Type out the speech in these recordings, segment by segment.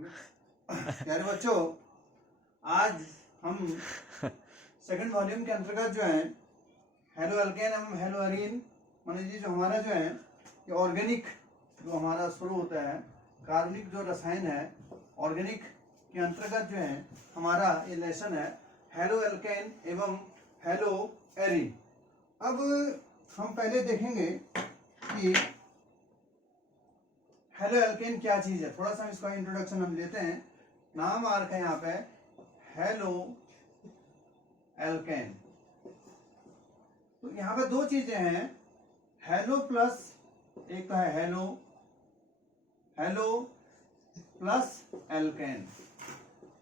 प्यारे बच्चों, आज हम सेकंड वॉल्यूम के अंतर्गत जो है हेलो अल्केन एवं हेलो अरीन माने जी जो हमारा जो है ये ऑर्गेनिक जो हमारा शुरू होता है कार्बनिक जो रसायन है ऑर्गेनिक के अंतर्गत जो है हमारा ये लेसन है हेलो अल्केन एवं हेलो एरीन। अब हम पहले देखेंगे कि हेलो अल्केन क्या चीज है, थोड़ा सा इसका इंट्रोडक्शन हम लेते हैं। नाम आ रखा है यहाँ पे हेलो एल्केन। तो यहाँ पे दो चीजें हैं, हेलो प्लस एक तो है हेलो, हेलो प्लस एल्केन।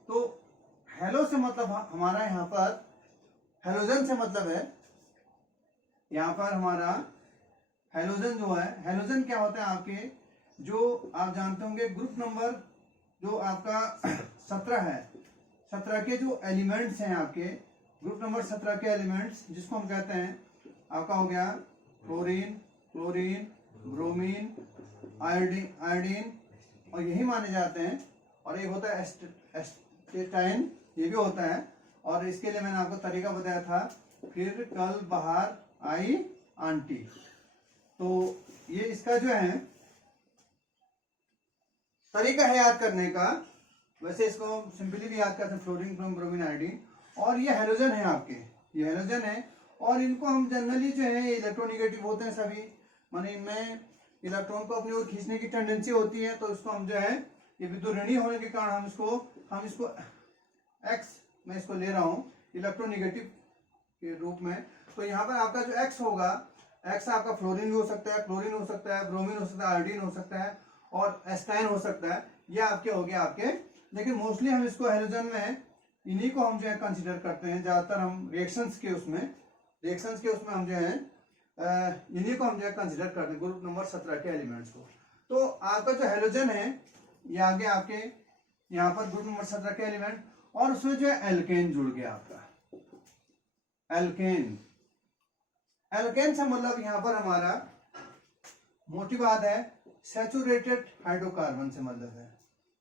तो हेलो से मतलब हमारा यहाँ पर हेलोजन से मतलब है, यहाँ पर हमारा हेलोजन जो है, हेलोजन क्या होता है आपके जो आप जानते होंगे ग्रुप नंबर जो आपका 17 है, 17 के जो एलिमेंट्स हैं आपके ग्रुप नंबर 17 के एलिमेंट्स जिसको हम कहते हैं आपका हो गया क्लोरीन, क्लोरीन, ब्रोमीन, आयोडीन और यही माने जाते हैं। और एक होता है एस्टेटाइन, ये भी होता है। और इसके लिए मैंने आपको तरीका बताया था, फिर कल बाहर आई आंटी। तो ये इसका जो है तरीका है याद करने का। वैसे इसको सिंपली भी याद करते हैं, फ्लोरीन, ब्रोमीन, आयोडीन। और ये हेलोजन है आपके, ये हेलोजन है। और इनको हम जनरली जो है इलेक्ट्रोनिगेटिव होते हैं सभी, माने इनमें इलेक्ट्रॉन को अपनी ओर खींचने की टेंडेंसी होती है। तो इसको हम जो है ये विद्युत ऋणी होने के कारण हम इसको एक्स मैं इसको ले रहा हूँ इलेक्ट्रोनिगेटिव के रूप में। तो यहाँ पर आपका जो एक्स होगा, एक्स आपका फ्लोरीन भी हो सकता है, क्लोरीन हो सकता है, ब्रोमीन हो सकता है, आयोडीन हो सकता है और एस्टाइन हो सकता है। ये आपके हो गया आपके। लेकिन मोस्टली हम इसको हेलोजन में इन्हीं को हम जो है कंसीडर करते हैं। ज्यादातर हम रिएक्शंस के उसमें हम जो है इन्हीं को हम जो है कंसीडर करते हैं, ग्रुप नंबर 17 के एलिमेंट्स को। तो आपका जो हेलोजन है ये आगे आपके यहाँ पर ग्रुप नंबर 17 के एलिमेंट, और उसमें जो है एल्केन जुड़ गया आपका। एल्केन, एल्केन से मतलब यहाँ पर हमारा मोटी बात है सैचुरेटेड हाइड्रोकार्बन से मतलब है,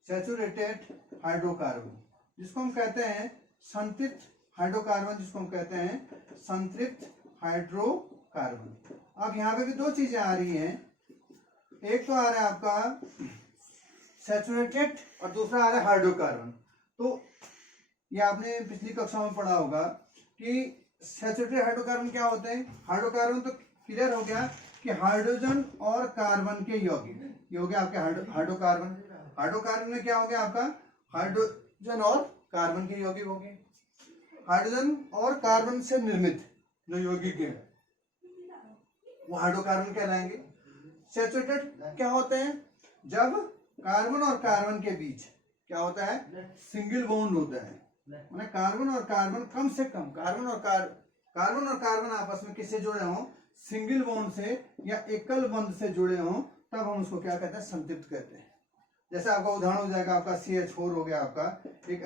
सैचुरेटेड हाइड्रोकार्बन जिसको हम कहते हैं संतृप्त हाइड्रोकार्बन, जिसको हम कहते हैं संतृप्त हाइड्रोकार्बन। अब यहाँ पे भी दो चीजें आ रही हैं, एक तो आ रहा है आपका सैचुरेटेड और दूसरा आ रहा है हाइड्रोकार्बन। तो ये आपने पिछली कक्षा में पढ़ा होगा कि सैचुरेटेड हाइड्रोकार्बन क्या होते हैं। हाइड्रोकार्बन तो क्लियर हो गया कि हाइड्रोजन और कार्बन के यौगिक, ये हो गया आपके हाइड्रोकार्बन। हाइड्रोकार्बन में क्या हो गया आपका हाइड्रोजन और कार्बन के यौगिक हो गए। हाइड्रोजन और कार्बन से निर्मित जो यौगिक है वो हाइड्रोकार्बन कहलाएंगे। सैचुरेटेड क्या होते हैं, जब कार्बन और कार्बन के बीच क्या होता है सिंगल बॉन्ड होता है, माने कार्बन और कार्बन कम से कम कार्बन और कार्बन आपस में किससे जुड़े हों, सिंगल बॉन्ड से या एकल बंध से जुड़े हों, तब हम उसको क्या कहते हैं संतृप्त कहते हैं। जैसे आपका उदाहरण हो जाएगा आपका CH4 हो गया आपका एक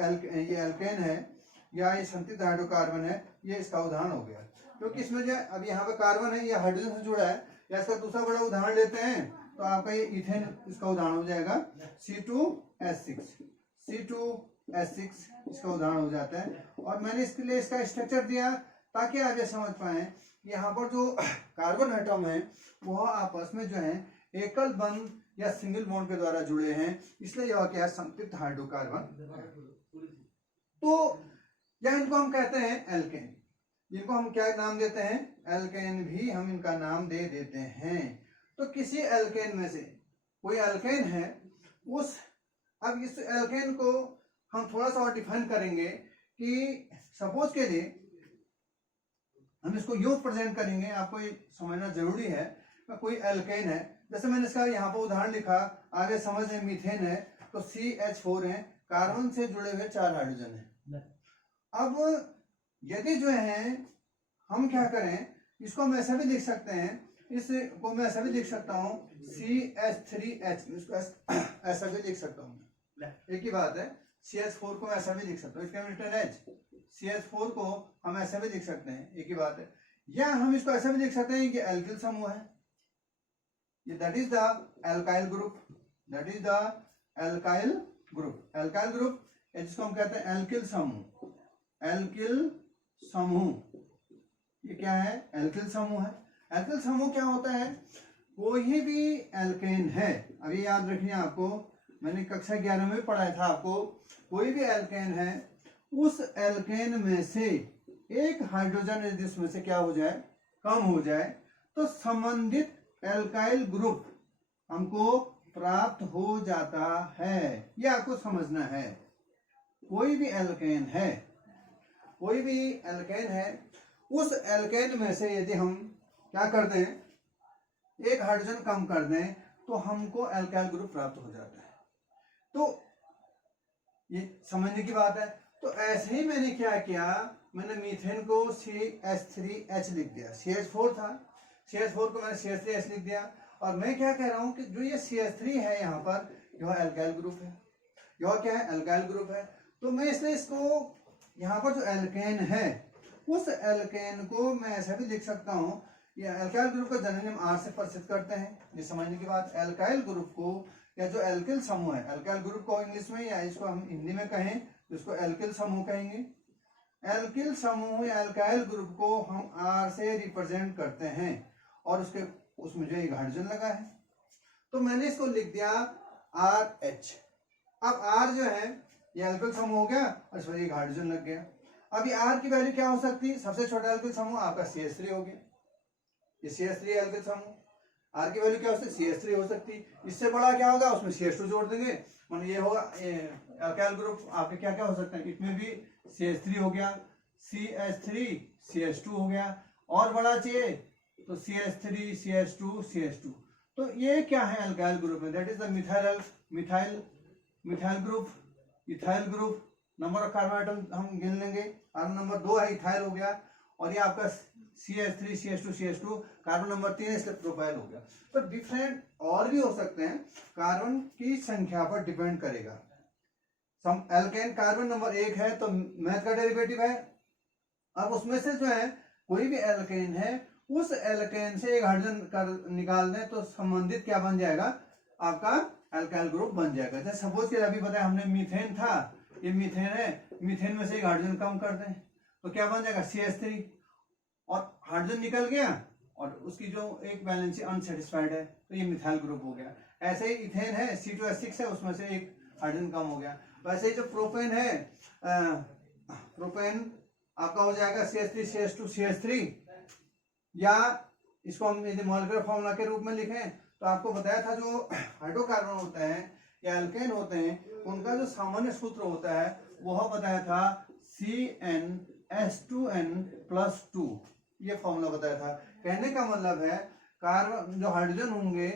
ये एल्केन है या ये संतृप्त हाइड्रोकार्बन है, ये इसका उदाहरण हो गया। क्योंकि इसमें जो अब यहाँ पे कार्बन है ये हाइड्रोजन से जुड़ा है। या इसका दूसरा बड़ा उदाहरण लेते हैं तो आपका ये इथेन इसका उदाहरण हो जाएगा C2H6 इसका उदाहरण हो जाता है। और मैंने इसके लिए इसका स्ट्रक्चर दिया ताकि आप ये समझ पाए कि यहाँ पर जो कार्बन एटम है वह आपस में जो है एकल बंध या सिंगल बॉन्ड के द्वारा जुड़े हैं, इसलिए यह क्या है संतृप्त हाइड्रोकार्बन। तो या इनको हम कहते हैं एल्केन, जिनको हम क्या नाम देते हैं एल्केन भी हम इनका नाम दे देते हैं। तो किसी एल्केन में से कोई एल्केन है उस, अब इस एल्केन को हम थोड़ा सा और डिफाइन करेंगे कि सपोज के लिए हम इसको यूं प्रेजेंट करेंगे, आपको ये समझना जरूरी है। कोई एल्केन है, जैसे मैंने इसका यहाँ पर उदाहरण लिखा, आगे समझ में मीथेन है तो CH4 है, कार्बन से जुड़े हुए 4 हाइड्रोजन है। अब यदि जो है हम क्या करें, इसको हम ऐसा भी लिख सकते हैं, इसको मैं ऐसा भी लिख सकता हूँ CH3H, इसको ऐसा भी लिख सकता हूँ, एक ही बात है। CH4 को ऐसा भी लिख सकता हूँ, इसका रिटर्न H, CH4 को हम ऐसा भी लिख सकते हैं, एक ही बात है। या हम इसको ऐसा भी लिख सकते हैं कि एल्किल समूह है, ये that is the alkyl group, that is the alkyl group. Alkyl group जिसको हम कहते हैं एल्किल समूह। एल्किल समूह ये क्या है? एल्किल समूह है। एल्किल समूह क्या होता है? कोई भी एल्केन है, अभी याद रखिए आपको, मैंने कक्षा 11 में पढ़ाया था आपको, कोई भी एल्केन है, उस एल्केन में से एक हाइड्रोजन जिसमें से क्या हो जाए, कम हो जाए, तो संबंधित एल्काइल ग्रुप हमको प्राप्त हो जाता है। ये आपको समझना है। कोई भी एल्केन है, कोई भी एल्केन है, उस एल्केन में से यदि हम क्या कर दें, एक हाइड्रोजन कम कर दें, तो हमको एल्काइल ग्रुप प्राप्त हो जाता है। तो ये समझने की बात है। तो ऐसे ही मैंने क्या किया, मैंने मीथेन को CH3H लिख दिया। CH4 था, CH4 को मैंने CH3H लिख दिया। और मैं क्या कह रहा हूं कि जो ये CH3 है यहाँ पर, यह एल्काइल ग्रुप है। यह क्या है? एल्काइल ग्रुप है। तो मैं इसलिए इसको यहाँ पर जो एल्केन है, उस एल्केन को मैं ऐसा भी लिख सकता हूं, ये एल्काइल ग्रुप का जनरली हम R से परिचित करते हैं। ये समझने की बात। एल्काइल ग्रुप को या जो एल्किल समूह है, एल्काइल ग्रुप को इंग्लिश में या इसको हम हिंदी में कहें तो इसको एल्किल समूह कहेंगे। एल्किल समूह या एल्काइल ग्रुप को हम R से रिप्रेजेंट करते हैं और उसमें जो एक हाइड्रोजन लगा है, तो मैंने इसको लिख दिया RH। अब R जो है ये एल्किल समूह हो गया और इसमें एक हाइड्रोजन लग गया। अब ये R की वैल्यू क्या हो सकती है? सबसे छोटा एल्किल समूह आपका CH3 हो गया। ये CH3 एल्किल समूह, R की वैल्यू क्या हो सकती है? CH3 हो सकती है। इससे बड़ा क्या होगा? उसमें CH2 जोड़ देंगे, मतलब ये होगा एल्काइल ग्रुप आपके क्या क्या हो सकते हैं? इसमें भी CH3 हो गया, CH3 CH2 हो गया, और बड़ा चाहिए तो CH3 CH2 तो ये क्या है एल्काइल ग्रुप में? That is the methyl group, ethyl group. Number of carbon atom हम गिन लेंगे। कार्बन नंबर 2 है, इथाइल हो गया, और ये आपका CH3 CH2 कार्बन नंबर 3 है, इसलिए प्रोपाइल हो गया। तो डिफरेंट और भी हो सकते हैं, कार्बन की संख्या पर डिपेंड करेगा। एल्केन कार्बन नंबर 1 है तो मैथ का डेरिवेटिव है। अब उसमें से जो है कोई भी एल्केन है, उस एल्केन से एक हाइड्रोजन निकाल दें तो संबंधित क्या बन जाएगा? आपका एल्काइल ग्रुप बन जाएगा। जैसे सपोज कि अभी बताया हमने मीथेन था, ये मीथेन है, मीथेन में से एक हाइड्रोजन कम कर दें तो क्या बन जाएगा? CH3, और हाइड्रोजन निकल गया और उसकी जो एक वैलेंसी अनसेटिस्फाइड है, तो ये मिथाइल ग्रुप हो गया। ऐसे ही इथेन है, C2H6 है, उसमें से एक हाइड्रोजन कम हो गया। वैसे ही जो प्रोपेन है, प्रोपेन आपका हो जाएगा CH3 CH2 CH3, या इसको हम यदि मॉलिक्यूलर फॉर्मूला के रूप में लिखें तो आपको बताया था जो हाइड्रोकार्बन होते हैं या एल्केन होते हैं, उनका जो सामान्य सूत्र होता है वह बताया था CnH2n+2, ये फॉर्मूला बताया था। कहने का मतलब है कार्बन जो हाइड्रोजन होंगे,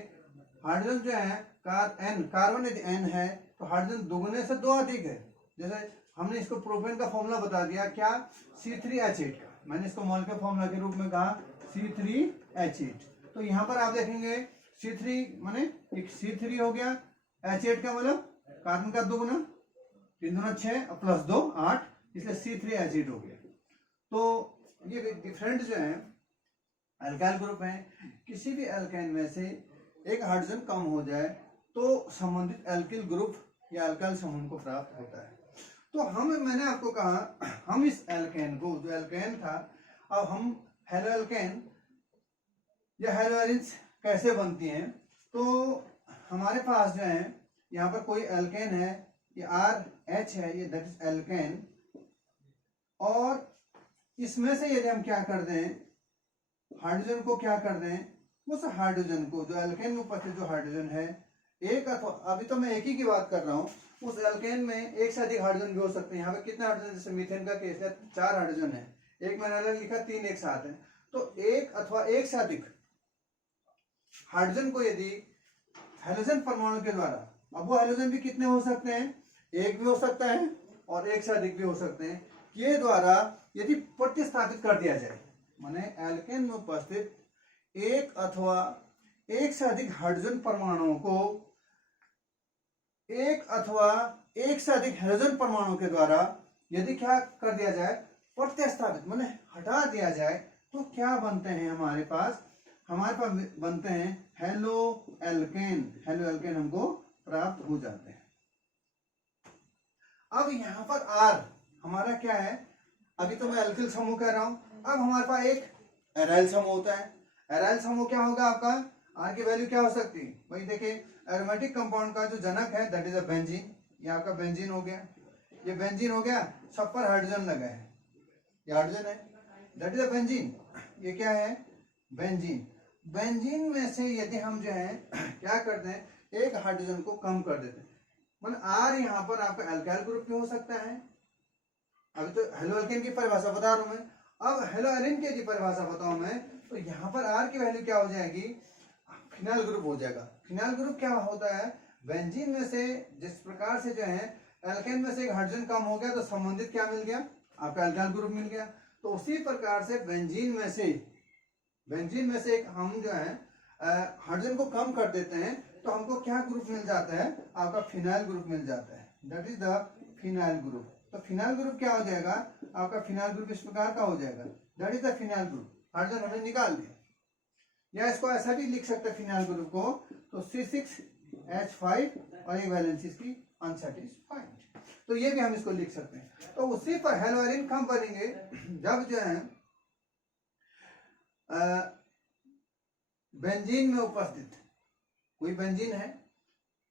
हाइड्रोजन जो है कार्बन यदि n है तो हाइड्रोजन दुगने से 2 अधिक है। जैसे हमने इसको प्रोपेन का फॉर्मूला बता दिया, क्या? C3H8 का, मैंने इसको मॉलिक्यूलर फॉर्मूला के रूप में कहा C3H8। तो यहाँ पर आप देखेंगे C3 माने एक C3 हो गया, H8 का मतलब कार्बन का दुगुना, 3 दूना 6 प्लस 2 8, इसलिए C3H8 हो गया। तो ये डिफरेंट जो है एल्काइल ग्रुप है। किसी भी एल्केन में से एक हाइड्रोजन कम हो जाए तो संबंधित एल्किल ग्रुप या एल्काइल समूह को प्राप्त होता है। तो मैंने आपको कहा हम इस एल्केन को, जो एल्केन था, अब हम हेलो एल्केन या हेलो एरिन्स कैसे बनती हैं। तो हमारे पास जो है यहाँ पर कोई एल्केन है, ये RH है, ये दैट इज एल्केन, और इसमें से यदि हम क्या कर दें, हाइड्रोजन को क्या कर दें, उस हाइड्रोजन को, जो एल्केन में उपस्थित जो हाइड्रोजन है, एक अथवा, अभी तो मैं एक ही की बात कर रहा हूँ, उस एल्केन में एक से अधिक हाइड्रोजन भी हो सकते हैं। यहाँ पे कितने हाइड्रोजन? जैसे मीथेन का केस है, 4 हाइड्रोजन है, एक मैंने अलग लिखा, 3 एक साथ है। तो एक अथवा एक से अधिक हाइड्रोजन को यदि हैलोजन परमाणु के द्वारा, अब वो हैलोजन भी कितने हो सकते हैं? एक भी हो सकता है और एक से अधिक भी हो सकते हैं, के द्वारा यदि प्रतिस्थापित कर दिया जाए, माने एल्केन में उपस्थित एक अथवा एक से अधिक हाइड्रोजन परमाणुओं को एक अथवा एक से अधिक हाइड्रोजन परमाणु के द्वारा यदि क्या कर दिया जाए, प्रतिस्थापित माने हटा दिया जाए, तो क्या बनते हैं हमारे पास? हमारे पास बनते हैं हेलो एल्केन। हेलो एल्केन हमको प्राप्त हो जाते हैं। अब यहाँ पर आर हमारा क्या है, अभी तो मैं अल्किल समूह कह रहा हूं, अब हमारे पास एक एराइल समूह होता है। एराइल समूह क्या होगा आपका, आर की वैल्यू क्या हो सकती है भाई, देखिए एरोमेटिक कंपाउंड का जो जनक है दैट इज अ बेंजीन, ये आपका बेंजीन हो गया, ये बेंजीन हो गया, सब पर हाइड्रोजन लगा है, ये हाइड्रोजन है, दैट इज अ बेंजीन, ये क्या है बेंजीन। बेंजीन में से यदि हम जो है क्या करते हैं, एक हाइड्रोजन को कम कर देते हैं, मतलब आर यहाँ पर आपका अल्काइल ग्रुप भी हो सकता है। अभी तो हेलो एल्केन की परिभाषा बता रहा हूं मैं, अब हेलो एलिन की यदि परिभाषा बताऊं मैं, तो यहाँ पर आर की वैल्यू क्या हो जाएगी, फिनाइल ग्रुप हो जाएगा। फिनाइल ग्रुप क्या होता है, बेंजीन में से जिस प्रकार से जो है एल्केन में से एक हाइड्रोजन कम हो गया तो संबंधित क्या मिल गया, आपका अल्काइल ग्रुप मिल गया। तो उसी प्रकार से बेंजीन में से एक हम जो है हाइड्रोजन को कम कर देते हैं तो हमको क्या ग्रुप मिल जाता है, आपका फिनाइल ग्रुप मिल जाता है, that is the phenyl group. तो फिनाइल ग्रुप क्या हो जाएगा, आपका फिनाइल ग्रुप इस प्रकार का हो जाएगा, that is the phenyl group, hydrogen हमने निकाल दिया। या इसको ऐसा भी लिख सकते हैं फिनाइल ग्रुप को, तो C6H5 और एक वैलेंसी इसकी अनसेटिस्फाइड, तो ये भी हम इसको लिख सकते हैं। तो उसी पर हेलोएरिन कम बनेंगे जब जो है बेंजीन में उपस्थित कोई बेंजीन है,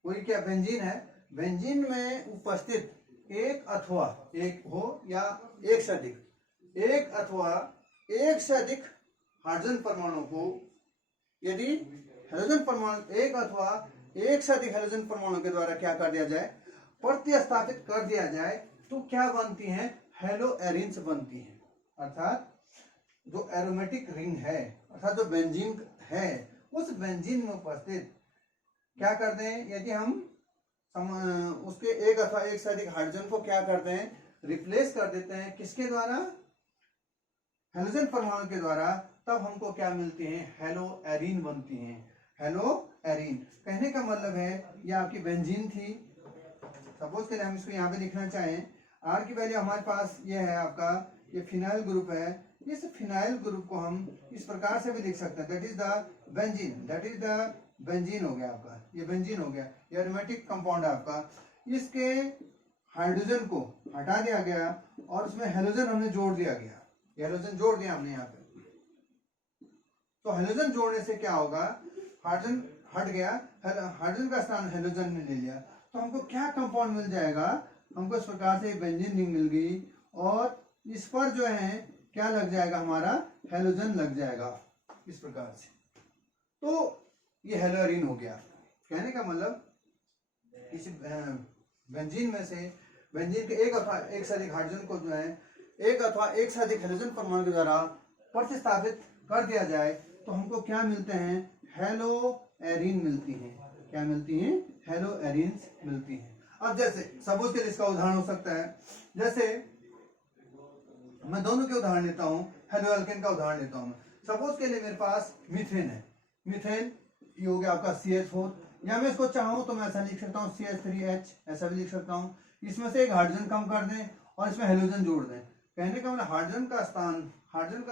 कोई क्या बेंजीन है, बेंजीन में उपस्थित एक अथवा एक हो या एक से अधिक, एक अथवा एक से अधिक हाइड्रोजन परमाणु को, यदि हाइड्रोजन परमाणु एक अथवा एक से अधिक हाइड्रोजन परमाणु के द्वारा क्या कर दिया जाए, प्रतिस्थापित कर दिया जाए, तो क्या बनती है, हेलोएरिन्स बनती है। अर्थात जो एरोमेटिक रिंग है, अर्थात जो बेंजीन है, उस बेंजीन में उपस्थित क्या करते हैं, यदि हम उसके एक अथवा एक से अधिक हाइड्रोजन को क्या करते हैं, रिप्लेस कर देते हैं किसके द्वारा, हाइड्रोजन परमाणु के द्वारा, तब हमको क्या मिलती है, हेलोएरिन बनती है। हेलोएरिन कहने का मतलब है ये आपकी बेंजीन थी, सपोज के लिए हम इसको यहाँ पे लिखना चाहें, आर की वैल्यू हमारे पास ये है आपका, ये फिनाइल ग्रुप है, इस फिनाइल ग्रुप को हम इस प्रकार से भी लिख सकते हैं, that is the benzene, that is the benzene हो गया आपका, ये बेंजीन हो गया, ये एरोमेटिक कंपाउंड है आपका, इसके हाइड्रोजन को हटा दिया गया और उसमें हेलोजन हमने जोड़ दिया गया, हेलोजन जोड़ दिया हमने यहाँ पे। तो हेलोजन जोड़ने से क्या होगा, हाइड्रोजन हट गया, हाइड्रोजन का स्थान हेलोजन ने ले लिया, तो हमको क्या कंपाउंड मिल जाएगा, हमको इस प्रकार से बेंजीन रिंग मिल गई और इस पर जो है क्या लग जाएगा, हमारा हेलोजन लग जाएगा इस प्रकार से, तो ये हेलोएरिन हो गया। कहने का मतलब इस बेंजीन में से बेंजीन के एक अथवा एक से अधिक हाइड्रोजन को जो है एक अथवा एक से अधिक हेलोजन परमाणु के द्वारा प्रतिस्थापित कर दिया जाए तो हमको क्या मिलते हैं, हेलोएरिन मिलती हैं। क्या मिलती हैं, हेलोएरिन्स मिलती हैं। अब जैसे सपोज के लिए इसका उदाहरण हो सकता है, जैसे मैं दोनों के उदाहरण लेता हूं, हेलोएल्केन का उदाहरण लेता हूं। सपोज के लिए मेरे पास मीथेन है, मीथेन ये हो गया आपका CH4, या मैं इसको चाहूं तो मैं ऐसा लिख सकता हूं CH3H, ऐसा भी लिख सकता हूं। इसमें से एक हाइड्रोजन कम कर दें और इसमें हेलोजन जोड़ दें, कहने का मतलब हाइड्रोजन का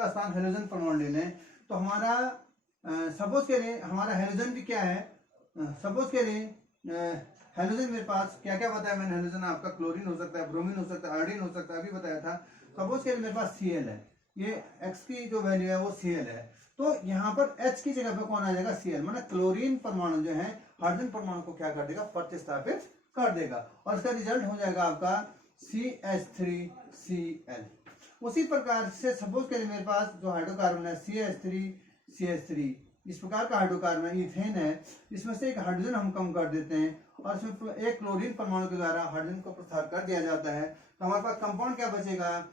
स्थान हेलोजन परमाणु ले लें, तो हमारा सपोज के लिए हमारा हेलोजन भी क्या है, सपोज के लिए हेलोजन मेरे पास क्या क्या बताया मैंने, हेलोजन आपका क्लोरीन हो सकता है, ब्रोमीन हो सकता है, आयोडीन हो सकता है, अभी बताया था। सपोज के लिए मेरे पास Cl है, ये X की जो वैल्यू है वो Cl है, तो यहाँ पर H की जगह पे कौन आ जाएगा, Cl, मतलब क्लोरीन परमाणु जो है हाइड्रोजन परमाणु को क्या कर देगा, प्रतिस्थापित कर देगा और इसका रिजल्ट हो जाएगा आपका CH3Cl। उसी प्रकार से सपोज के लिए मेरे पास जो हाइड्रोकार्बन है CH3 इस प्रकार का हाइड्रोकार्बन इथेन है, इसमें से एक हाइड्रोजन हम कम कर देते हैं और इसमें एक क्लोरीन परमाणु के द्वारा हाइड्रोजन को प्रसार कर दिया जाता है, तो हमारे पास कंपाउंड क्या बचेगा,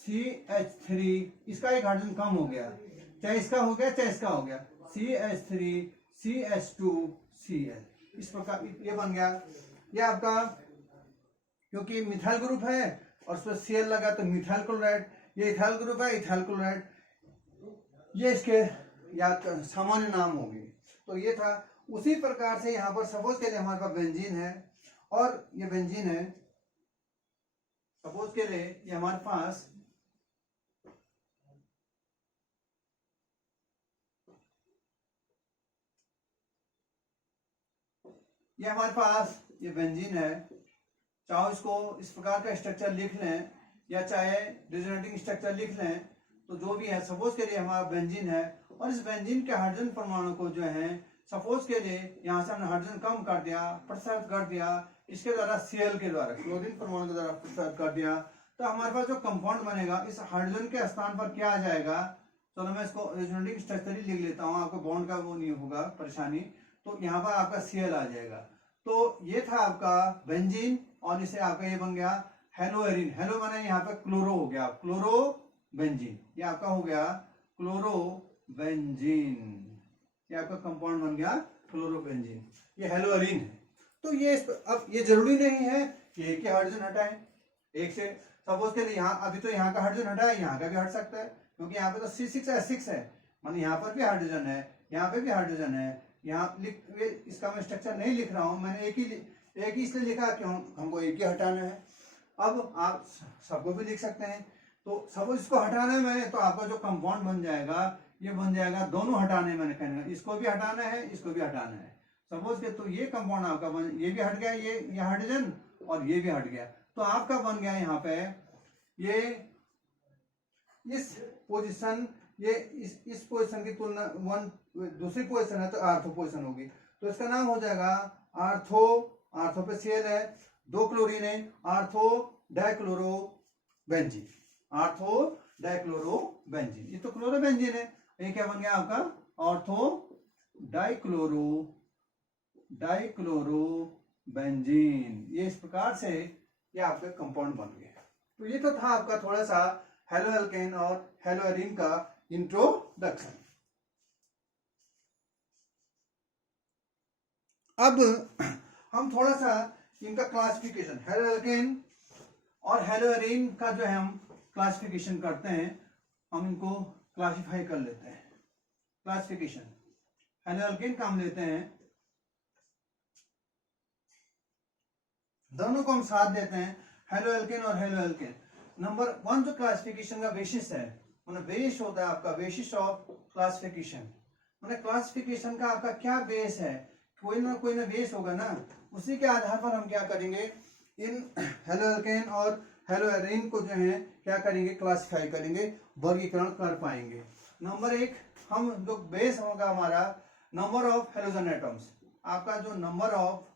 CH3, इसका एक हाइड्रोजन कम हो गया, चाहे इसका हो गया चाहे इसका हो गया, CH3 CH2Cl, इस प्रकार ये बन गया। ये आपका क्योंकि मिथाइल ग्रुप है और उसमें Cl लगा तो मिथाइल क्लोराइड, ये इथाइल ग्रुप है इथाइल क्लोराइड, ये इसके या सामान्य नाम होंगे। तो ये था, उसी प्रकार से यहाँ पर सपोज के लिए हमारे पास बेंजीन है और ये बेंजीन है, सपोज के लिए ये हमारे पास ये बेंजीन है, चाहे इसको इस प्रकार का स्ट्रक्चर लिख लें या चाहे रिजोनेटिंग स्ट्रक्चर लिख लें, तो जो भी है, सपोज के लिए हमारा बेंजीन है और इस बेंजीन के हाइड्रोजन परमाणु को जो है सपोज के लिए यहाँ से हमने हाइड्रोजन कम कर दिया, प्रतिस्थापित कर दिया इसके द्वारा Cl के द्वारा, क्लोरीन परमाणु के द्वारा प्रतिस्थापित कर दिया, तो हमारे पास जो कंपाउंड बनेगा इस हाइड्रोजन के स्थान पर क्या आ जाएगा। चलो मैं इसको रिजोनेटिंग स्ट्रक्चर ही लिख लेता हूँ, आपको बॉन्ड का वो नहीं होगा परेशानी। तो यहाँ पर आपका Cl आ जाएगा। तो ये था आपका बेंजीन और इसे आपका ये बन गया हेलोएरिन। हेलो माने यहाँ पे क्लोरो हो गया, क्लोरो बेंजीन, ये आपका हो गया क्लोरो बेंजीन, ये आपका कंपाउंड बन गया क्लोरो बेंजीन, ये हेलोएरिन है। तो ये अब ये जरूरी नहीं है कि एक ही हाइड्रोजन हटाएं, एक से सपोज के लिए यहाँ अभी तो यहाँ का हाइड्रोजन हटाए, यहाँ का भी हट सकता है क्योंकि यहाँ पे तो C6H6 है, माने यहाँ पर भी हाइड्रोजन है, यहाँ पे भी हाइड्रोजन है। यहाँ लिख इसका मैं स्ट्रक्चर नहीं लिख रहा हूँ, मैंने एक ही इसलिए लिखा कि हमको एक ही हटाना है। अब आप सबको भी लिख सकते हैं। तो सपोज इसको हटाने में तो आपका जो कंपाउंड बन जाएगा ये बन जाएगा, दोनों हटाने मैंने कहना, इसको भी हटाना है इसको भी हटाना है सपोज के, तो ये कंपाउंड आपका बन, ये भी हट गया, ये हाइड्रोजन और ये भी हट गया, तो आपका बन गया यहाँ पे ये इस पोजीशन, ये इस पोजीशन की तुलना दूसरी पोजीशन है तो आर्थो पोजीशन होगी, तो इसका नाम हो जाएगा आर्थो। आर्थो पे Cl है, 2 क्लोरीन है, ortho dichloro benzene, ortho dichloro benzene, ये तो क्लोरो बेंजीन है, ये क्या बन गया आपका ऑर्थो डाइक्लोरो बेंजीन। ये इस प्रकार से ये आपका कंपाउंड बन गया। तो ये तो था आपका थोड़ा सा हेलो एल्केन और हेलोएरिन का इंट्रोडक्शन। अब हम थोड़ा सा इनका क्लासिफिकेशन, हेलो एल्केन और हेलोएरिन का जो है हम क्लासिफिकेशन करते हैं, हम इनको क्लासिफाई कर लेते हैं। क्लासिफिकेशन हेलो एल्केन का हम लेते हैं, दोनों को हम साथ देते हैं, हेलो एल्केन और हेलो एल्केन। नंबर 1 जो क्लासिफिकेशन का बेसिस है, बेस होता है आपका बेसिस ऑफ क्लासिफिकेशन, क्लासिफिकेशन का आपका क्या बेस है, कोई ना बेस होगा ना, उसी के आधार पर हम क्या करेंगे, इन हेलो एल्केन और हेलोएरिन को जो है क्या करेंगे, क्लासिफाई करेंगे, वर्गीकरण कर पाएंगे। नंबर 1 हम जो बेस होगा हमारा नंबर ऑफ हेलोजन एटम्स, आपका जो नंबर ऑफ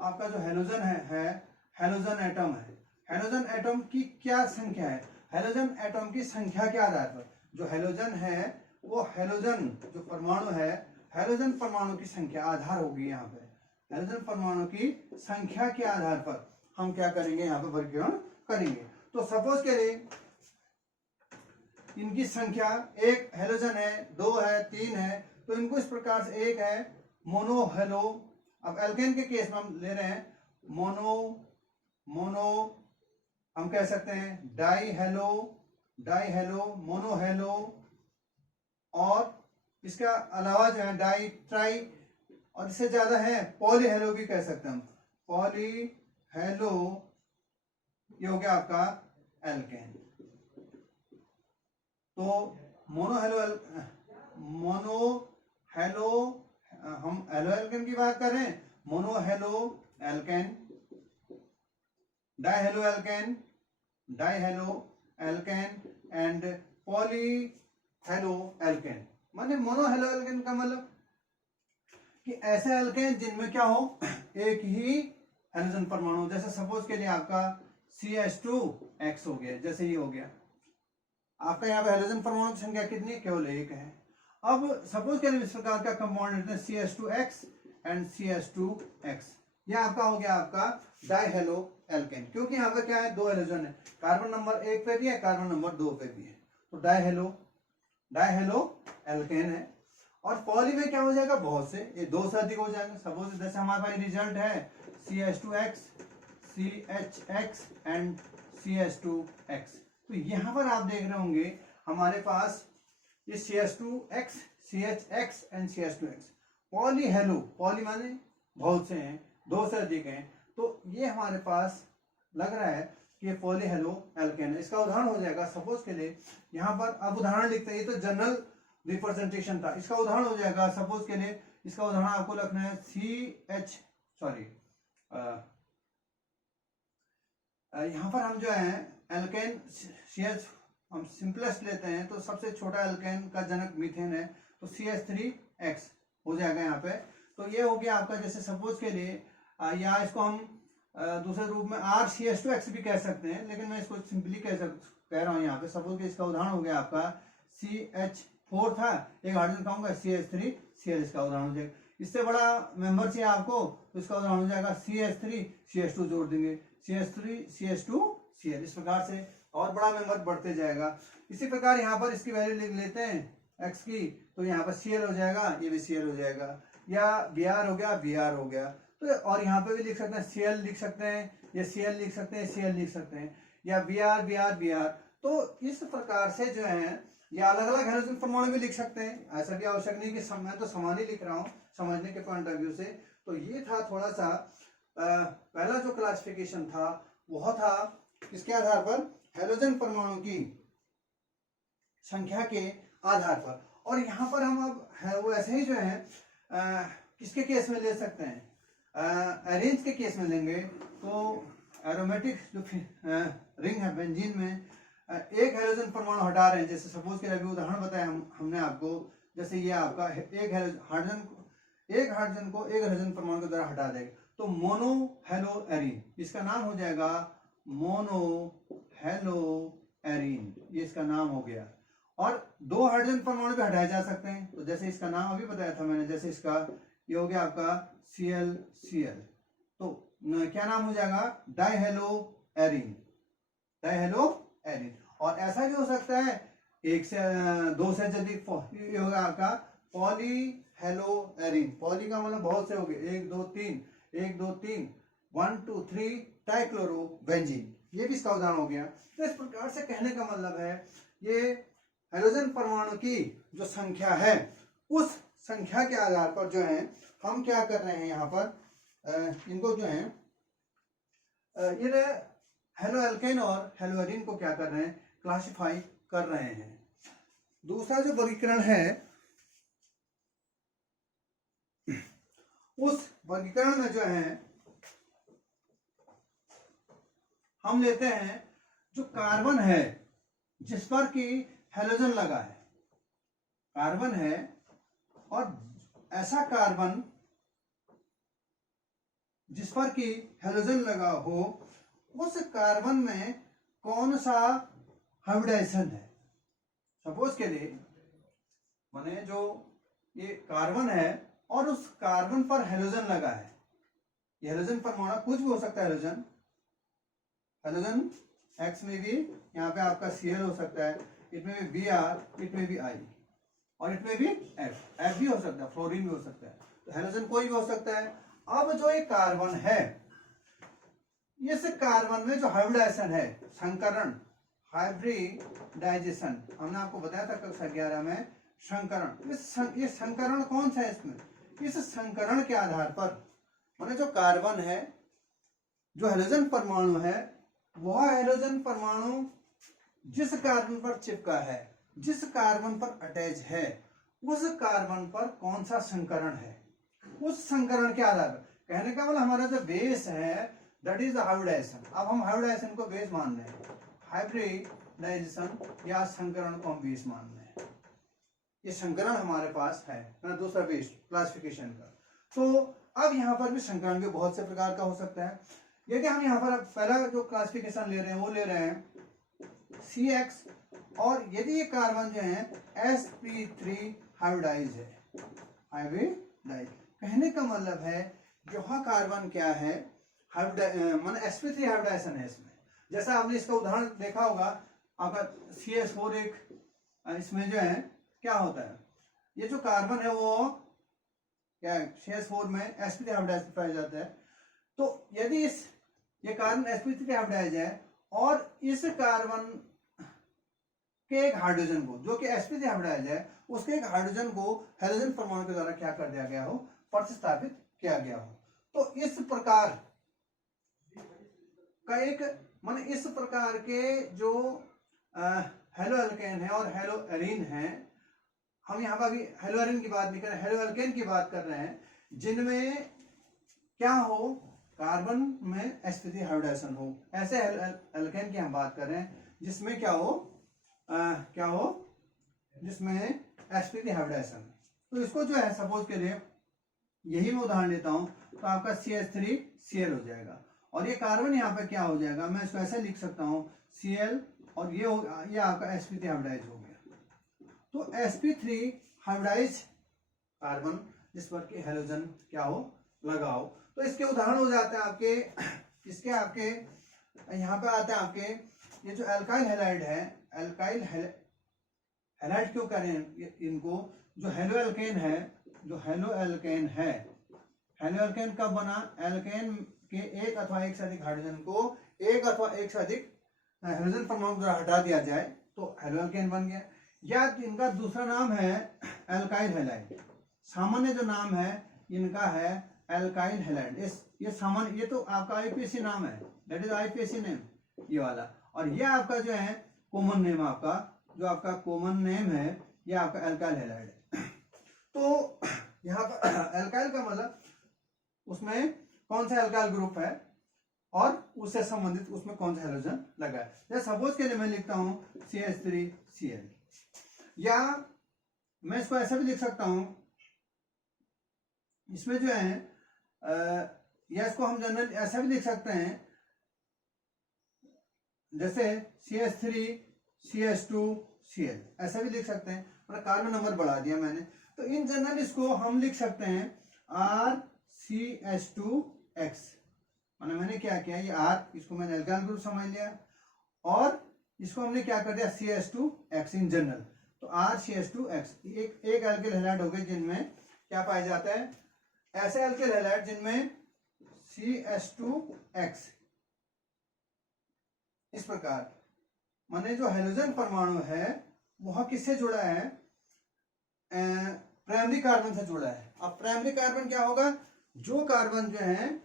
आपका जो हेलोजन है हेलोजन एटम है, हेलोजन एटम की क्या संख्या है, हेलोजन एटम की संख्या के आधार पर जो हेलोजन है वो हेलोजन जो परमाणु है, हेलोजन परमाणु की संख्या आधार होगी, यहाँ पे हेलोजन परमाणु की संख्या के आधार पर हम क्या करेंगे, यहाँ पे वर्गीकरण करेंगे। तो सपोज के लिए इनकी संख्या, एक हेलोजन है, 2 है, 3 है, तो इनको इस प्रकार से, एक है मोनो हेलो, अब एल्केन के केस में हम ले रहे हैं मोनो हम कह सकते हैं डाई हेलो, मोनो हेलो, और इसका अलावा जो है डाई, ट्राई, और इससे ज्यादा है पॉली हेलो भी कह सकते हैं हम, पॉली हेलो, ये हो गया आपका एल्केन। तो मोनो हेलो हम हेलो एल्केन की बात करें, mono halo alkane, die halo alkane and poly halo alkane. माने मोनो हेलो एल्केन का मतलब कि ऐसे एल्केन जिनमें क्या हो, एक ही हेलोजन परमाणु, जैसे सपोज के लिए आपका CH2X हो गया, जैसे ये हो गया आपका, यहाँ पे हेलोजन परमाणु की संख्या कितनी है, केवल 1 है। अब सपोज के लिए इस प्रकार का कंपाउंड लेते हैं CH2X एंड CH2X, ये आपका हो गया आपका डाई हेलो एल्केन, क्योंकि यहाँ पे क्या है, 2 हेलोजन है, कार्बन नंबर 1 पे भी है, कार्बन नंबर 2 पे भी है, तो डाई हेलो एल्केन है। और पॉली में क्या हो जाएगा, बहुत से, ये 2 से अधिक हो जाएंगे। सपोज जैसे हमारे पास रिजल्ट है CH2X, CHX एंड CH2X, तो यहाँ पर आप देख रहे होंगे हमारे पास ये CH2X, CHX and CH2X, poly hello, poly माने बहुत से हैं, 2 से अधिक हैं, तो ये हमारे पास लग रहा है कि ये पॉली हेलो एल्केन है। इसका उदाहरण हो जाएगा, सपोज के लिए यहाँ पर अब उदाहरण लिखते हैं, ये तो जनरल रिप्रेजेंटेशन था, इसका उदाहरण हो जाएगा, सपोज के लिए इसका उदाहरण आपको लिखना है यहाँ पर हम जो है एल्केन CH हम सिंपलेस्ट लेते हैं, तो सबसे छोटा एल्केन का जनक मीथेन है, तो CH3X हो जाएगा यहाँ पे। तो ये हो गया आपका, जैसे सपोज के लिए या इसको हम दूसरे रूप में RCH2X भी कह सकते हैं, लेकिन मैं इसको सिंपली कह रहा हूँ यहाँ पे। सपोज कि इसका उदाहरण हो गया आपका CH4 था, एक हाइड्रोजन कहूँगा CH3Cl, इसका उदाहरण हो जाएगा। इससे बड़ा मेंबर चाहिए आपको, तो इसका उदाहरण हो जाएगा CH3CH2 जोड़ देंगे, CH3CH2Cl, इस प्रकार से और बड़ा मेंबर बढ़ते जाएगा। इसी प्रकार यहाँ पर इसकी वैल्यू लिख लेते हैं X की, तो यहाँ पर Cl हो जाएगा, ये भी Cl हो जाएगा, या Br हो गया, Br हो गया। तो और यहाँ पे भी लिख सकते हैं Cl लिख सकते हैं, या Cl लिख सकते हैं, Cl लिख सकते हैं, या Br Br Br। तो इस प्रकार से जो है या अलग अलग हाइड्रोजन परमाणु भी लिख सकते हैं, ऐसा भी आवश्यक नहीं कि मैं तो समान ही लिख रहा हूँ समझने के पॉइंट ऑफ व्यू से। तो ये था थोड़ा सा पहला जो क्लासिफिकेशन था, वह था किसके आधार पर, हाइड्रोजन परमाणु की संख्या के आधार पर। और यहाँ पर हम अब है वो ऐसे ही जो है किसके केस में ले सकते हैं, अरेंज के केस में लेंगे। तो एरोमेटिक जो रिंग है बेंजीन में, एक हाइड्रोजन परमाणु हटा रहे हैं, जैसे सपोज के अभी उदाहरण बताया हमने आपको, जैसे ये आपका एक हाइड्रोजन को एक हाइड्रोजन परमाणु के द्वारा हटा देगा, तो मोनो हेलो एरीन, इसका नाम हो जाएगा मोनो हेलो एरीन, ये इसका नाम हो गया। और दो हाइड्रोजन परमाणु भी हटाए जा सकते हैं, तो जैसे इसका नाम अभी बताया था मैंने, जैसे इसका ये हो गया आपका ClCl, तो क्या नाम हो जाएगा, डाइहेलो एरीन, डाइहेलो एरीन। और ऐसा भी हो सकता है एक से दो से अधिक, ये होगा आपका पॉलीहेलो एरीन, पॉली का मतलब बहुत से हो गए, 1 2 3 1 2 3 1 2 3 ट्राइक्लोरोबेंजीन, ये भी इसका उदाहरण हो गया। तो इस प्रकार से कहने का मतलब है ये हाइड्रोजन परमाणु की जो संख्या है, उस संख्या के आधार पर जो है हम क्या कर रहे हैं यहाँ पर इनको जो है ये हेलो एल्केन और हेलो एरीन को क्या कर रहे हैं, क्लासिफाई कर रहे हैं। दूसरा जो वर्गीकरण है, उस वर्गीकरण में जो है हम लेते हैं जो कार्बन है जिस पर कि हैलोजन लगा है, कार्बन है और ऐसा कार्बन जिस पर कि हैलोजन लगा हो, उस कार्बन में कौन सा हाइब्रिडाइजेशन है। सपोज के लिए माने जो ये कार्बन है और उस कार्बन पर हैलोजन लगा है, ये हैलोजन परमाणु कुछ भी हो सकता है, हैलोजन X में भी यहाँ पे आपका Cl हो सकता है, इट में भी Br, इट में भी I, और इट में भी F भी हो सकता है, फ्लोरीन भी हो सकता है, तो हैलोजन कोई भी हो सकता है। अब जो ये कार्बन है, इस कार्बन में जो हाइब्रिडाइजेशन है, संकरण, हाइब्रिडाइजेशन, हमने आपको बताया था कक्षा 11 में, संकरण, ये संकरण कौन सा है इसमें, इस संकरण के आधार पर माने जो कार्बन है, जो हैलोजन परमाणु है, वह हैलोजन परमाणु जिस कार्बन पर चिपका है, जिस कार्बन पर अटैच है, उस कार्बन पर कौन सा संकरण है, उस संकरण के आधार पर। कहने का मतलब हमारा जो बेस है दैट इज हाइब्रिडाइजेशन। अब हम हाइब्रिडाइजेशन को बेस मान रहे हैं, हाइब्रिडाइजेशन या संकरण को हम बेस मान रहे हैं, ये संकरण हमारे पास है ना, दूसरा बेस क्लासिफिकेशन का। तो अब यहाँ पर भी संकरण भी बहुत से प्रकार का हो सकता है। यदि हम यहाँ पर पहला जो क्लासिफिकेशन ले रहे हैं वो ले रहे हैं CX, और यदि ये कार्बन जो है sp3 हाइब्रिडाइज है, हाइब्रिडाइज कहने का मतलब है यह कार्बन क्या है, मान sp3 हाइब्रिडाइजेशन है इसमें। जैसा आपने इसका उदाहरण देखा होगा, आपका CH4 एक इसमें जो है क्या होता है, ये जो कार्बन है वो क्या CH4 में sp3 हाइब्रिडाइज पाया जाता है। तो यदि ये कार्बन sp3 हाइब्रिडाइज है और इस कार्बन के एक हाइड्रोजन को, जो कि sp3 हाइब्रिडाइज है, उसके एक हाइड्रोजन को हैलोजन परमाणु के द्वारा क्या कर दिया गया हो, प्रतिस्थापित किया गया हो, तो इस प्रकार का एक माने इस प्रकार के जो हेलो एल्केन है और हेलो एरीन है, हम यहाँ पर अभी हेलो एरीन की बात नहीं कर रहे, हेलो एल्केन की बात कर रहे हैं, जिनमें क्या हो, कार्बन में sp3 हाइब्रिडाइजेशन हो, ऐसे एल्केन की हम बात कर रहे हैं जिसमें क्या हो जिसमें sp3 हाइब्रिडाइजेशन। तो इसको जो है सपोज के लिए यही मैं उदाहरण लेता हूं तो आपका CH3Cl हो जाएगा, और ये कार्बन यहाँ पे क्या हो जाएगा, मैं इसको ऐसे लिख सकता हूँ Cl, और ये आपका sp3 हाइब्रिडाइज हो गया। तो sp3 हाइब्रिडाइज कार्बन जिस पर कि हेलोजन क्या हो लगा हो, तो इसके उदाहरण हो जाते हैं आपके यहाँ पे आते हैं आपके ये जो अल्काइल हैलाइड है, अल्काइल हैलाइड क्यों करें इनको, जो हेलो एल्केन है, हेलो एल्केन कब बना, एल्केन के एक अथवा एक से अधिक हाइड्रोजन को एक अथवा एक से अधिक हाइड्रोजन परमाणु द्वारा हटा दिया जाए तो हेलो एल्केन बन गया। या इनका दूसरा नाम है अल्काइल हैलाइड, सामान्य जो नाम है इनका है अल्काइल हैलाइड। ये सामान्य, ये तो आपका आईपीएसी नाम है, दैट इज आईपीएसी नेम ये वाला, और ये आपका जो है कॉमन नेम, आपका जो आपका कॉमन नेम है ये आपका अल्काइल हैलाइड है। तो यहाँ पर अल्काइल का मतलब उसमें कौन सा अल्काइल ग्रुप है और उससे संबंधित उसमें कौन सा हेलोजन लगा है। जैसे सपोज के लिए मैं लिखता हूं CH3Cl, या मैं इसको ऐसा भी लिख सकता हूं, इसमें जो है या इसको हम जनरल ऐसा भी लिख सकते हैं जैसे CH3CH2Cl, ऐसा भी लिख सकते हैं, मतलब कार्बन नंबर बढ़ा दिया मैंने। तो इन जनरल इसको हम लिख सकते हैं RCH2X, मतलब मैंने क्या किया, ये R इसको मैंने अल्काइल ग्रुप समझ लिया और इसको हमने क्या कर दिया CH2X इन जनरल। तो RCH2X एक अल्किल हैलाइड हो गए जिनमें क्या पाया जाता है, ऐसे अल्किल हैलाइड जिनमें CH2X इस प्रकार, माने जो हाइड्रोजन परमाणु है वह किससे जुड़ा है, प्राइमरी कार्बन से जुड़ा है। अब प्राइमरी कार्बन क्या होगा, जो कार्बन जो है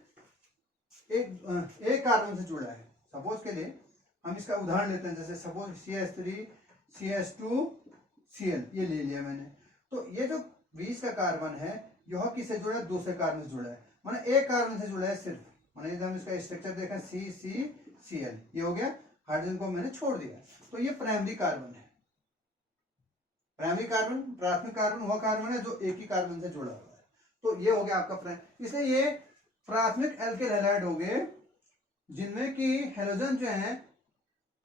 एक कार्बन से जुड़ा है। सपोज के लिए हम इसका उदाहरण लेते हैं, जैसे सपोज CH3CH2Cl ये ले लिया मैंने, तो ये जो 20 का कार्बन है यह किससे जुड़ा है, दूसरे कार्बन से जुड़ा है, माने एक कार्बन से जुड़ा है सिर्फ, माने यदि हम इसका स्ट्रक्चर देखें CCCl ये हो गया, हाइड्रोजन को मैंने छोड़ दिया, तो ये प्राइमरी कार्बन है। प्राइमरी कार्बन, प्राथमिक कार्बन वह कार्बन है जो एक ही कार्बन से जुड़ा हुआ है, तो ये हो गया आपका इसलिए ये प्राथमिक एल्किल हैलाइड हो गए जिनमें कि हेलोजन जो है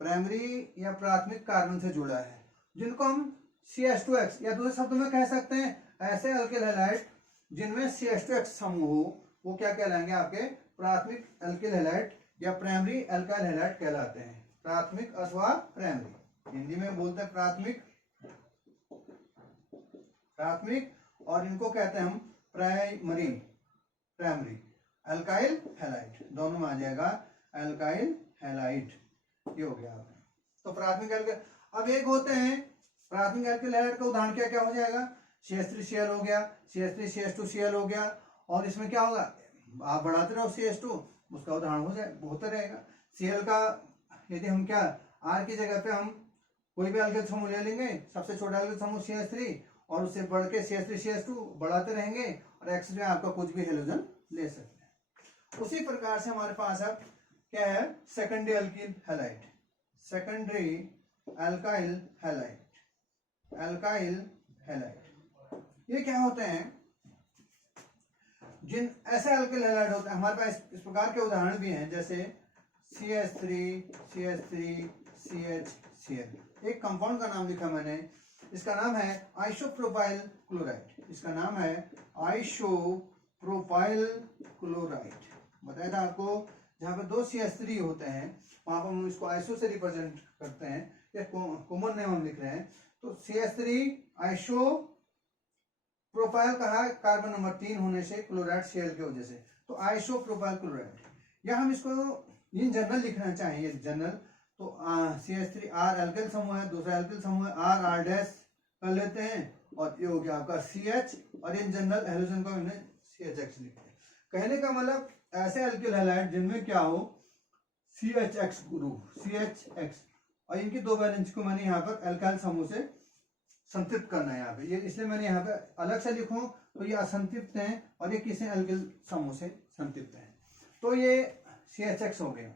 प्राइमरी या प्राथमिक कार्बन से जुड़ा है, जिनको हम CH2X या दूसरे शब्दों में कह सकते हैं ऐसे एल्किल हैलाइड जिनमें CH2X समूह हो, वो क्या कहलाएंगे, आपके प्राथमिक एल्किल हैलाइड या प्राइमरी एल्काइल हैलाइड कहलाते हैं। प्राथमिक अथवा प्राइमरी, हिंदी में बोलते हैं प्राथमिक, और इनको कहते हैं हम प्राइमरी अल्काइल हैलाइड, दोनों में आ जाएगा अल्काइल हैलाइड, ये हो गया। तो प्राथमिक एल्काइल, अब एक होते हैं प्राथमिक एल्काइल हैलाइड का उदाहरण क्या क्या हो जाएगा, CH3Cl हो गया, CH3CH2Cl हो गया, और इसमें क्या होगा, आप बढ़ाते रहो CH2, उसका उदाहरण होता रहेगा। Cl का यदि हम क्या R की जगह पे हम कोई भी एल्काइल समूह ले लेंगे, सबसे छोटा एल्काइल समूह CH3 और उससे बढ़ के CH3CH2 बढ़ाते रहेंगे, और X में आपका कुछ भी हेलोजन ले सकते हैं। उसी प्रकार से हमारे पास अब क्या है, secondary alkyl halide, secondary alkyl halide, ये क्या होते हैं, जिन ऐसे एल्किल हैलाइड होते हैं हमारे पास इस प्रकार के उदाहरण भी हैं, जैसे CH3CH3CHCl, एक कंपाउंड का नाम लिखा मैंने, इसका नाम है आइसोप्रोपाइल क्लोराइड, इसका नाम है आइसोप्रोपाइल क्लोराइड। बताया था आपको, जहाँ पे 2 CH3 होते हैं वहां पर हम इसको आइसो से रिप्रेजेंट करते हैं, ये कॉमन नेम हम लिख रहे हैं। तो CH3 आइसो प्रोपाइल कहा कार्बन नंबर 3 होने से, क्लोराइड Cl की वजह से, तो आइसो प्रोपाइल क्लोराइड, या हम इसको इन जनरल लिखना चाहिए जनरल, तो CH3 R एल्किल समूह है, दूसरा एल्किल समूह है R डैश कर लेते हैं, और ये हो गया आपका CH, और इन जनरल हेलोजन को हमने CHX लिखते हैं। कहने का मतलब ऐसे एल्किल हैलाइड जिनमें क्या हो CHX ग्रुप, CHX, और इनकी 2 वैलेंस को मैंने यहाँ पर एल्काइल समूह से संतृप्त करना है यहाँ पे, ये इसलिए मैंने यहाँ पे अलग से लिखूं तो ये असंतृप्त हैं और ये किसी एल्किल समूह से संतृप्त हैं। तो ये CHX हो गया।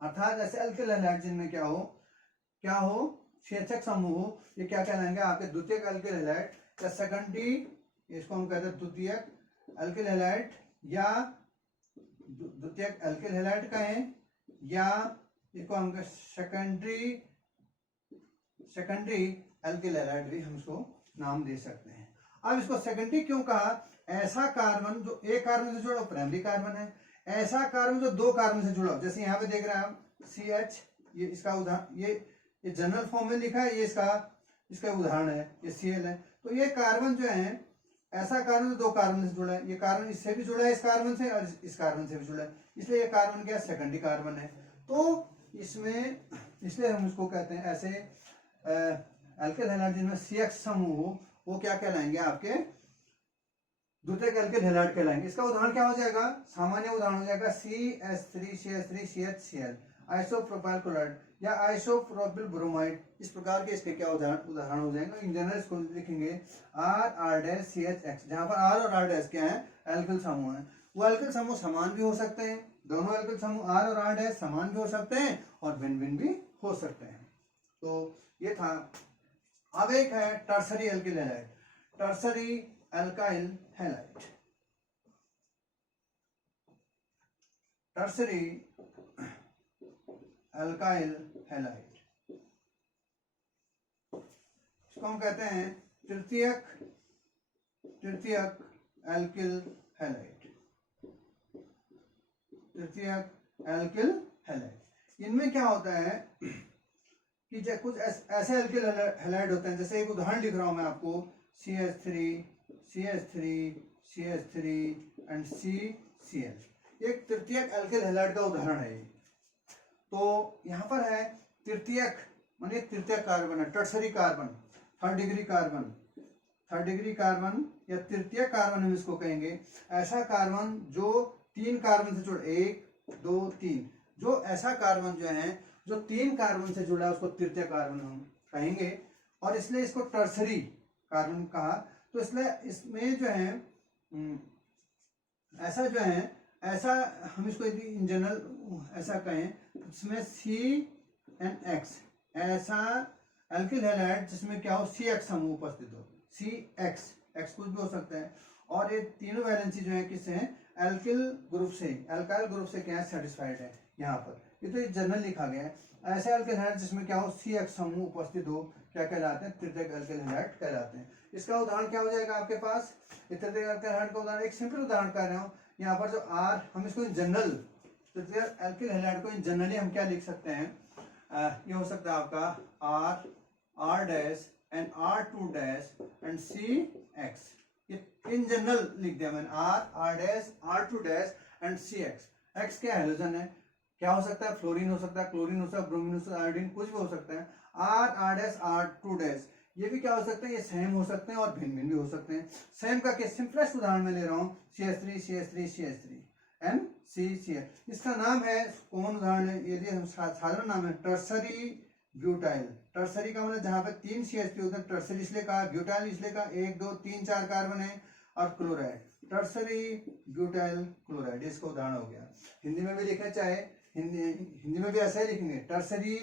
अर्थात ऐसे अल्किल हैलाइड जिनमें क्या हो CHX समूह हो, ये क्या कहलाएंगे आपके द्वितीयक अल्किल हैलाइड या सेकेंडरी, इसको हम कहते हैं द्वितीयक अल्किल हैलाइड या द्वितीयक अल्किल हैलाइड कहें, या इसको हम सेकेंडरी अल्किल हैलाइड भी हम इसको नाम दे सकते हैं। अब इसको सेकेंडरी क्यों कहा? ऐसा कार्बन जो एक कार्बन से जुड़ा हो प्राइमरी कार्बन है, ऐसा कार्बन जो दो कार्बन से जुड़ा हो, जैसे यहाँ पे देख रहे हैं आप CH, ये इसका उदाहरण, ये जनरल फॉर्म में लिखा है, ये इसका उदाहरण है, ये Cl है। तो ये कार्बन जो है ऐसा कार्बन जो दो कार्बन से जुड़ा है, ये कार्बन इससे भी जुड़ा है, इस कार्बन से, और इस कार्बन से भी जुड़ा है, इसलिए ये कार्बन क्या सेकेंडरी कार्बन है। तो इसलिए हम इसको कहते हैं ऐसे अल्किल हैलाइड जिनमें CH समूह हो, वो क्या कहलाएंगे आपके द्वितीयक अल्किल हैलाइड कहलाएंगे। इसका उदाहरण क्या हो जाएगा? सामान्य उदाहरण हो जाएगा CH3 CH3 CHCl, isopropyl chloride या आइसोप्रोपिल ब्रोमाइड, इस प्रकार के इसके क्या उदाहरण हो जाएंगे। इन जनरल इसको लिखेंगे RR-CHX, जहां पर R और R' क्या है? अल्किल समूह है। वो अल्किल समूह समान भी हो सकते हैं, दोनों अल्किल समूह R और R' समान भी हो सकते हैं और भिन्न भिन्न भी हो सकते हैं। तो ये था। अब एक है tertiary alkyl halide, tertiary alkyl halide, tertiary alkyl halide, इसको हम कहते हैं तृतीयक अल्किल हैलाइड, तृतीयक अल्किल हैलाइड। इनमें क्या होता है कि जब कुछ ऐसे अल्किल हैलाइड होते हैं, जैसे एक उदाहरण लिख रहा हूं मैं आपको, CH3 एंड CCl, एक तृतीयक अल्किल हैलाइड का उदाहरण है ये। तो यहाँ पर है तृतीयक, माने तृतीयक कार्बन है, tertiary carbon, third degree carbon या तृतीयक कार्बन हम इसको कहेंगे। ऐसा कार्बन जो तीन कार्बन से जुड़ा, 1 2 3, जो ऐसा कार्बन जो है जो तीन कार्बन से जुड़ा है उसको तृतीय कार्बन हम कहेंगे, और इसलिए इसको टर्सरी कार्बन कहा। तो इसलिए इसमें जो है ऐसा हम इसको इन जनरल ऐसा कहें, इसमें CNX, ऐसा अल्किल हैलाइड जिसमें क्या हो CX समूह उपस्थित हो, CX कुछ भी हो सकता है, और ये तीनों वैलेंसी जो है किससे है? अल्किल ग्रुप से, अल्काइल ग्रुप से क्या है? सेटिस्फाइड है। यहाँ पर ये तो जनरल लिखा गया है। ऐसे अल्किल हैलाइड जिसमें क्या हो CX समूह उपस्थित हो क्या कहलाते हैं? तृतीयक अल्किल हैलाइड कहलाते हैं। इसका उदाहरण क्या हो जाएगा आपके पास? तृतीयक अल्किल हैलाइड का उदाहरण, एक सिंपल उदाहरण कर रहा हूँ। यहाँ पर जो R, हम इसको इन जनरल तृतीयक अल्किल हैलाइड को इन जनरली हम क्या लिख सकते हैं? ये हो सकता है आपका R' and R2' and CX, in general लिख दिया मैंने, R', R2' and CX। X क्या हैलोजन है, क्या हो सकता है? फ्लोरीन हो सकता है, क्लोरीन हो सकता है, ब्रोमीन हो सकता है, आयोडीन, कुछ भी हो सकता है। R', R2', ये भी क्या हो सकते हैं? ये सेम हो सकते हैं और भिन्न भिन्न भी हो सकते हैं। सेम का केस सिंपलेस्ट उदाहरण में ले रहा हूँ, CH3 एंड CCl। इसका नाम है, कौन उदाहरण है ये, साधारण नाम है टर्सरी ब्यूटाइल। टर्सरी का मतलब जहां पे 3 CH3 होते हैं, टर्सरी इसलिए कहा, ब्यूटाइल इसलिए कहा 1 2 3 4 कार्बन है, और क्लोराइड, टर्सरी ब्यूटाइल क्लोराइड, इसका उदाहरण हो गया। हिंदी में भी लिखे, चाहे हिंदी में भी ऐसा ही लिखेंगे, टर्सरी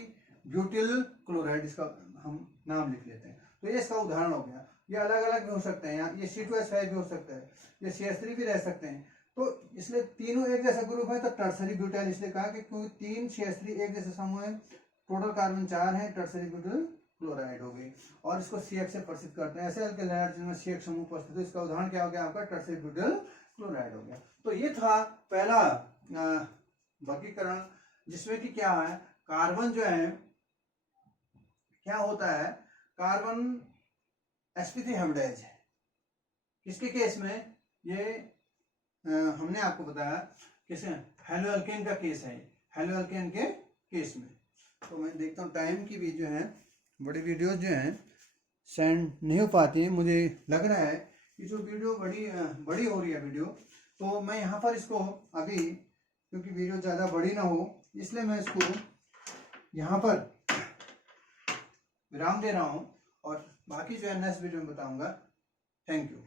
ब्यूटिल क्लोराइड, इसका हम नाम लिख लेते हैं। तो ये इसका उदाहरण हो गया। ये अलग अलग भी हो सकते हैं, यहाँ ये C2H5 भी हो सकता है, ये CH3 भी रह सकते हैं। तो इसलिए तीनों एक जैसा ग्रुप है, तो टर्सरी ब्यूटाइल इसलिए कहा कि क्योंकि 3 CH3 एक जैसे समूह है, टोटल कार्बन 4 है, टर्सरी ब्यूटिल क्लोराइड हो गई, और इसको CX से प्रसिद्ध करते हैं। ऐसे अल्किल हैलाइड जिनमें CX समूह उपस्थित है, इसका उदाहरण क्या हो गया आपका? टर्सरी ब्यूटिल क्लोराइड हो गया। तो ये था पहला वर्गीकरण, जिसमें कि क्या है, कार्बन जो है क्या होता है, कार्बन sp3 हाइब्रिडाइज है। किसके केस में? ये हमने आपको बताया किसे, हेलोअल्केन का केस है, हेलोअल्केन के केस में। तो मैं देखता हूँ टाइम की भी जो है, बड़ी वीडियो जो है सेंड नहीं हो पाती है, मुझे लग रहा है कि जो वीडियो बड़ी हो रही है वीडियो, तो मैं यहाँ पर इसको अभी, क्योंकि वीडियो ज़्यादा बड़ी ना हो, इसलिए मैं इसको यहाँ पर विराम दे रहा हूँ, और बाकी जो है नेक्स्ट वीडियो में बताऊँगा। Thank you.